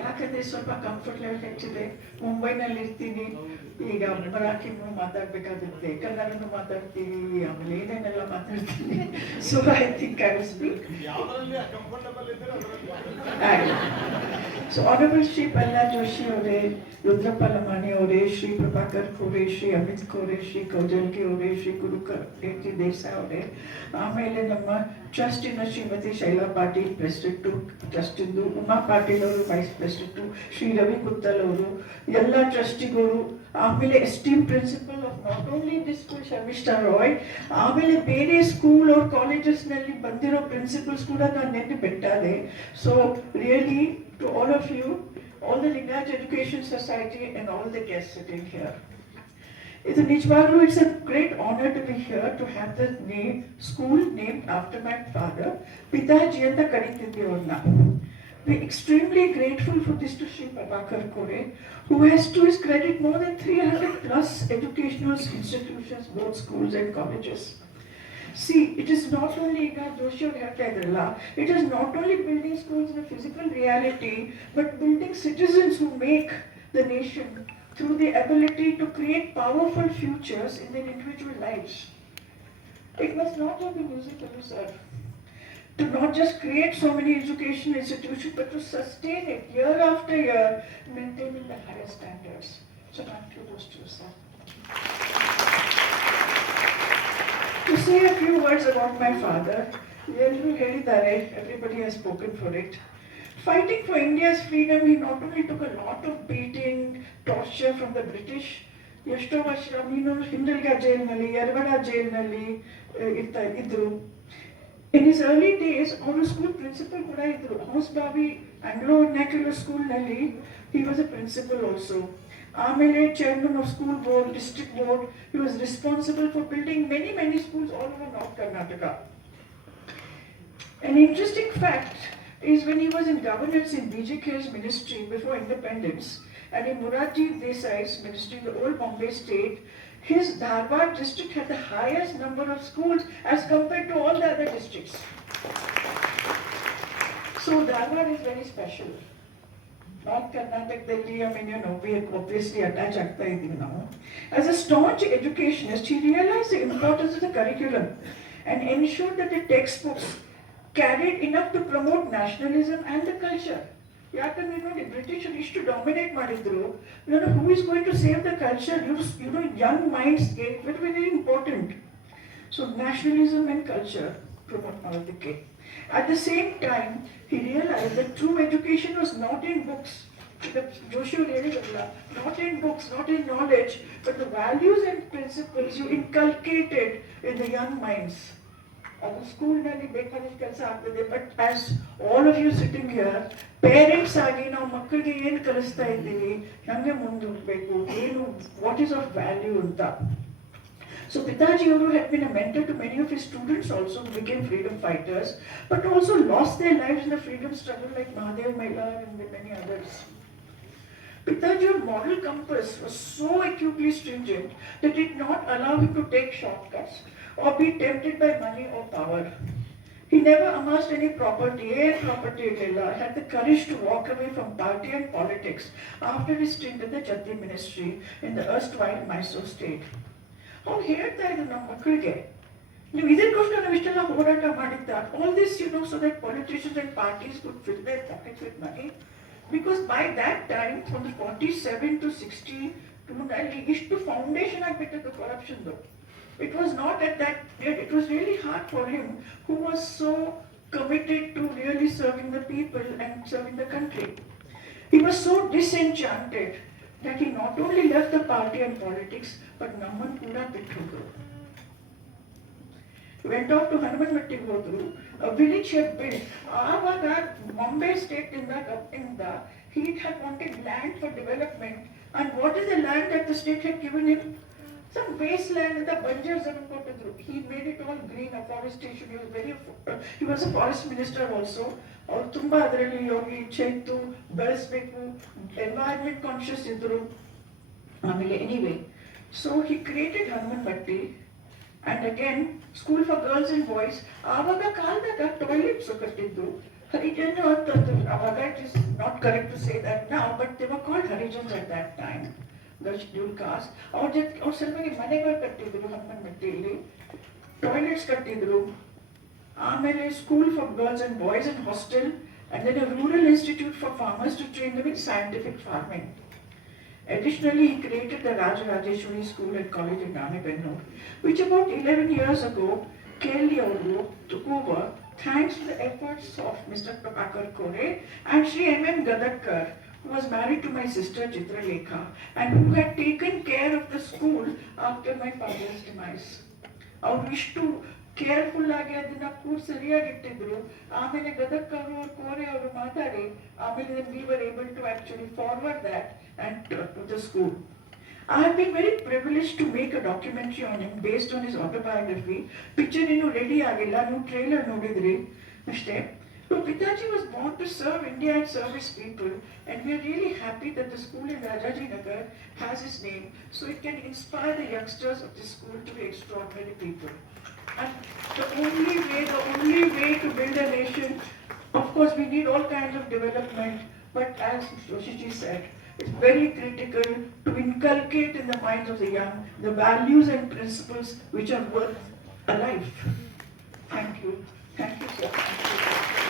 ಯಾಕಂದರೆ ಸ್ವಲ್ಪ comfort level ಹೆಚ್ಚಿದೆ. ಮುಂಬೈನಲ್ಲಿ ಇರ್ತೀನಿ, ಈಗ ಮರಾಠಿನೂ ಮಾತಾಡಬೇಕಾಗುತ್ತೆ, ಕನ್ನಡನೂ ಮಾತಾಡ್ತೀವಿ, ಆಮೇಲೆ ಏನೇನೆಲ್ಲ ಮಾತಾಡ್ತೀನಿ. So I think I will speak. So honourable Shri Prahlad Joshi ಅವರೇ, ರುದ್ರಪ್ಪ ಲಮಾಣಿ ಅವರೇ, ಶ್ರೀ ಪ್ರಭಾಕರ್ ಖೋರೆ, ಶ್ರೀ ಅಮಿತ್ ಖೋರೆ, ಶ್ರೀ ಕೌಜಲ್ಗಿ ಅವರೇ, ಶ್ರೀ ಗುರುಕರ್ ದೇಸಾಯಿ ಅವರೇ, ಆಮೇಲೆ ನಮ್ಮ ಟ್ರಸ್ಟಿನ ಶ್ರೀಮತಿ ಶೈಲಾ ಪಾಟೀಲ್ ಪ್ರೆಸಿಡೆಂಟು ಟ್ರಸ್ಟಿಂದು, ಉಮಾ ಪಾಟೀಲ್ ಅವರು ವೈಸ್ ಪ್ರೆಸಿಡೆಂಟು, ಶ್ರೀ ರವಿ ಗುತ್ತಲ್ ಅವರು, ಎಲ್ಲ ಟ್ರಸ್ಟಿಗಳು, ಆಮೇಲೆ esteem principal of not only this school Sharmishtha Roy, ಆಮೇಲೆ ಬೇರೆ ಸ್ಕೂಲ್ ಅವ್ರ ಕಾಲೇಜಸ್ನಲ್ಲಿ ಬಂದಿರೋ ಪ್ರಿನ್ಸಿಪಲ್ಸ್ ಕೂಡ ನಾನು ನೆನ್ನೆ ಬೆಟ್ಟಾದೆ. So really to all of you, all the Lineage Education Society and all the guests sitting here. It's a great honor to be here to have the school named after my father, Pitaji anta karitidde avarna. We're extremely grateful for this to Sri Prabhakar Kore, who has to his credit more than 300 plus educational institutions, both schools and colleges. See, it is not only it is not only building schools in a physical reality, but building citizens who make the nation through the ability to create powerful futures in their individual lives. It must not have been easy for you, sir, to not just create so many education institutions, but to sustain it year after year, maintaining the highest standards. So my kudos to you, sir. To say a few words about my father, everybody has spoken for it. Fighting for India's freedom, he not only took a lot of beating, torture from the British. ಎಷ್ಟೋ ವರ್ಷ ನೀನು ಹಿಂದಲ್ಗ ಜೈಲ್ನಲ್ಲಿ, ಯರಗಡ ಜೈಲ್ನಲ್ಲಿ ಇದ್ರು. In his early days, ಅವನು school principal ಕೂಡ ಇದ್ರು. House ಬಾವಿ Anglo vernacular ಸ್ಕೂಲ್ನಲ್ಲಿ he was a principal also. ಆಮೇಲೆ chairman of school board, district board. He was responsible for building many schools all over North Karnataka. An interesting fact is when he was in governance in BJK's ministry before independence and in Morarji Desai's ministry in the old Bombay state, his Dharwad district had the highest number of schools as compared to all the other districts. So Dharwad is very special. North Karnataka, I mean, we are obviously attached now. As a staunch educationist, he realized the importance of the curriculum and ensured that the textbooks carried enough to promote nationalism and the culture. ಯಾಕಂದ್ರೆ ನೋಡಿ British ಇಷ್ಟು dominate ಮಾಡಿದ್ರು, who is going to save the culture? Young minds get very important. So nationalism and culture promote ಮಾಡೋದಕ್ಕೆ. At the same time, he realized that true education was not in books. Joshi ಹೇಳಿರಲ್ಲ, not in books, not in knowledge, but the values and principles you inculcated in the young minds. ಅದು ಸ್ಕೂಲ್ನಲ್ಲಿ ಬೇಕಾದ ಕೆಲಸ ಆಗ್ತದೆ. But as all of you sitting here, parents ಆಗಿ ನಾವು ಮಕ್ಕಳಿಗೆ ಏನು ಕಲಿಸ್ತಾ ಇದ್ದೀವಿ, ಹೆಂಗೆ ಮುಂದೋಗ್ಬೇಕು, ಏನು ವಾಟ್ ಈಸ್ ಆಫ್ ವ್ಯಾಲ್ಯೂ ಅಂತ. So Pitaji Uru had been a mentor to many of his students also who became freedom fighters, but also lost their lives in the freedom struggle like Mahadev Mailar and many others. Pitaji's moral compass was so acutely stringent that it did not allow him to take shortcuts or be tempted by money or power. He never amassed any property, had the courage to walk away from party and politics after his stint in the Jati ministry in the erstwhile Mysore state. ಅವ್ರು ಹೇಳ್ತಾ ಇದ್ರು ನಮ್ಮ ಮಕ್ಕಳಿಗೆ, ನೀವು ಇದಕ್ಕೋಸ್ಕರ ನಾವು ಇಷ್ಟೆಲ್ಲ ಹೋರಾಟ ಮಾಡಿದ್ದ, all this so that politicians and parties could fill their pockets with money. Because by that time, from the 47 to 62, ಇಷ್ಟು foundation ಆಗಿಬಿಟ್ಟಿದ್ದು corruption though. It was not at that period, it was really hard for him, who was so committed to really serving the people and serving the country. He was so disenchanted that he not only left the party and politics, but Namman Kuda Pithudu. He went off to Hanumanmatti Hodru, a village he had built. Avaga Bombay state he had wanted land for development. And what is the land that the state had given him? Some wasteland in the Banjar Zaman Kotadru. He made it all green, afforestation. He was a forest minister also. ಅವ್ರು ತುಂಬ ಅದರಲ್ಲಿ ಹೋಗಿ ಇಚ್ಛೆ ಇತ್ತು, ಬೆಳೆಸಬೇಕು, environment conscious ಇದ್ರು. ಆಮೇಲೆ anyway, so he created Hanumanmatti and again school for girls and boys. ಆವಾಗ ಕಾಲದಾಗ ಟಾಯ್ಲೆಟ್ಸ್ ಕಟ್ಟಿದ್ದು. Harijan, it is not correct to say that now, but they were called Harijans at that time. The scheduled caste. ಅವ್ರ ಸಲುವಾಗಿ ಮನೆಗಳು ಕಟ್ಟಿದ್ರು ಹನುಮನಮಟ್ಟಿಯಲ್ಲಿ, toilets ಕಟ್ಟಿದ್ರು, ಆಮೇಲೆ school for girls and boys and hostel, and then a rural institute for farmers to train them in scientific farming. Additionally, he created the Rajarajeshwari School and College in Ranebennur, which about 11 years ago, Kelly Auru took over thanks to the efforts of Mr. Prabhakar Kore and Sri M.M. Gadadkar, who was married to my sister Chitralekha and who had taken care of the school after my father's demise. Our wish to careful ಆಗಿ ಅದನ್ನ ಕೂಡ ಸರಿಯಾಗಿ ಇಟ್ಟಿದ್ರು. ಆಮೇಲೆ ಗದಗ್ಕರ್ ಅವರು ಕೋರೆ ಅವರು ಮಾತಾಡಿ ಆಮೇಲೆ we were able to actually forward that and to the school. I have been very privileged to make a documentary on him based on his autobiography. Picture ಇನ್ನೂ ರೆಡಿ ಆಗಿಲ್ಲ, ನೀವು ಟ್ರೈಲರ್ ನೋಡಿದ್ರಿ ಅಷ್ಟೇ. So Pitaji was born to serve India and serve his people, and we are really happy that the school in Rajajinagar has his name, so it can inspire the youngsters of this school to be extraordinary people. And the only way to build a nation, of course we need all kinds of development, but as Joshiji said, it's very critical to inculcate in the minds of the young the values and principles which are worth a life. Thank you. Thank you, sir. Thank you.